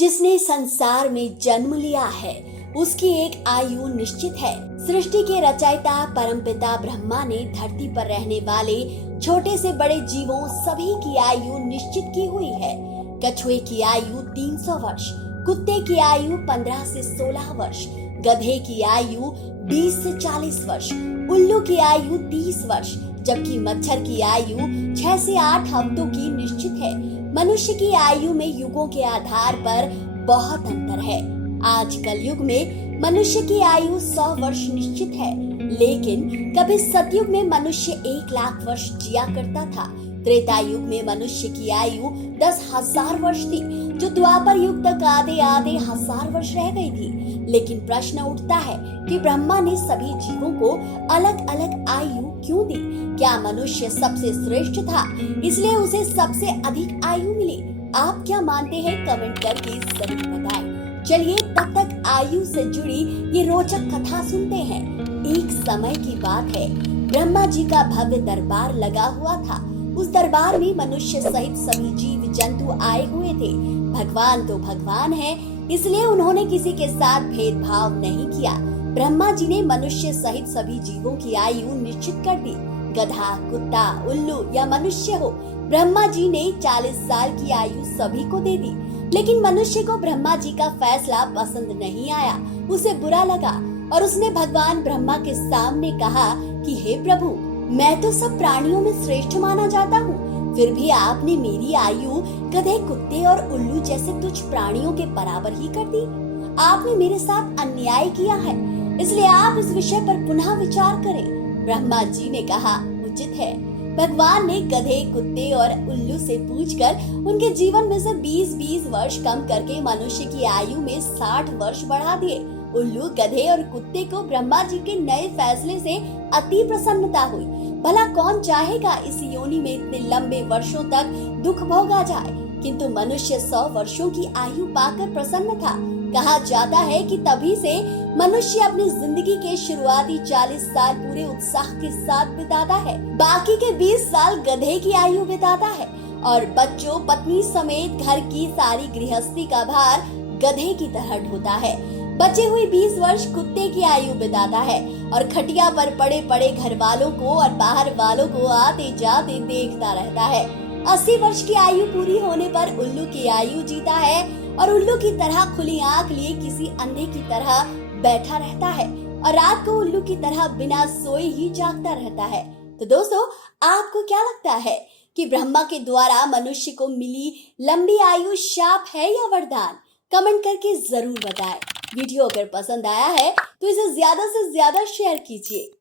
जिसने संसार में जन्म लिया है उसकी एक आयु निश्चित है। सृष्टि के रचयिता परमपिता ब्रह्मा ने धरती पर रहने वाले छोटे से बड़े जीवों सभी की आयु निश्चित की हुई है। कछुए की आयु 300 वर्ष, कुत्ते की आयु 15 से 16 वर्ष, गधे की आयु 20 से 40 वर्ष, उल्लू की आयु 30 वर्ष, जबकि मच्छर की आयु 6 से 8 हफ्तों की निश्चित है। मनुष्य की आयु में युगों के आधार पर बहुत अंतर है। आज कलयुग में मनुष्य की आयु 100 वर्ष निश्चित है, लेकिन कभी सतयुग में मनुष्य 1 लाख वर्ष जिया करता था। त्रेता युग में मनुष्य की आयु 10,000 वर्ष थी, जो द्वापर युग तक आधे आधे हजार वर्ष रह गई थी। लेकिन प्रश्न उठता है कि ब्रह्मा ने सभी जीवों को अलग अलग आयु क्यों दी? क्या मनुष्य सबसे श्रेष्ठ था, इसलिए उसे सबसे अधिक आयु मिली? आप क्या मानते हैं? कमेंट करके जरूर बताएं। चलिए तब तक आयु से जुड़ी ये रोचक कथा सुनते हैं। एक समय की बात है, ब्रह्मा जी का भव्य दरबार लगा हुआ था। उस दरबार में मनुष्य सहित सभी जीव जंतु आए हुए थे। भगवान तो भगवान है, इसलिए उन्होंने किसी के साथ भेदभाव नहीं किया। ब्रह्मा जी ने मनुष्य सहित सभी जीवों की आयु निश्चित कर दी। गधा, कुत्ता, उल्लू या मनुष्य हो, ब्रह्मा जी ने 40 साल की आयु सभी को दे दी। लेकिन मनुष्य को ब्रह्मा जी का फैसला पसंद नहीं आया, उसे बुरा लगा और उसने भगवान ब्रह्मा के सामने कहा कि हे प्रभु, मैं तो सब प्राणियों में श्रेष्ठ माना जाता हूँ, फिर भी आपने मेरी आयु गधे, कुत्ते और उल्लू जैसे तुच्छ प्राणियों के बराबर ही कर दी। आपने मेरे साथ अन्याय किया है, इसलिए आप इस विषय पर पुनः विचार करें। ब्रह्मा जी ने कहा, उचित है। भगवान ने गधे, कुत्ते और उल्लू से पूछकर उनके जीवन में से 20-20 वर्ष कम करके मनुष्य की आयु में 60 वर्ष बढ़ा दिए। उल्लू, गधे और कुत्ते को ब्रह्मा जी के नए फैसले से अति प्रसन्नता हुई। भला कौन चाहेगा इस योनि में इतने लंबे वर्षों तक दुख भोगा जाए? किंतु मनुष्य 100 वर्षों की आयु पाकर प्रसन्न था। कहा जाता है कि तभी से मनुष्य अपनी जिंदगी के शुरुआती 40 साल पूरे उत्साह के साथ बिताता है, बाकी के 20 साल गधे की आयु बिताता है और बच्चों, पत्नी समेत घर की सारी गृहस्थी का भार गधे की तरह ढोता है। बचे हुए 20 वर्ष कुत्ते की आयु बिताता है और खटिया पर पड़े पड़े घर वालों को और बाहर वालों को आते जाते देखता रहता है। 80 वर्ष की आयु पूरी होने पर उल्लू की आयु जीता है और उल्लू की तरह खुली आंख लिए किसी अंधे की तरह बैठा रहता है और रात को उल्लू की तरह बिना सोए ही जागता रहता है। तो दोस्तों, आपको क्या लगता है कि ब्रह्मा के द्वारा मनुष्य को मिली लंबी आयु शाप है या वरदान? कमेंट करके जरूर बताएं। वीडियो अगर पसंद आया है तो इसे ज्यादा से ज्यादा शेयर कीजिए।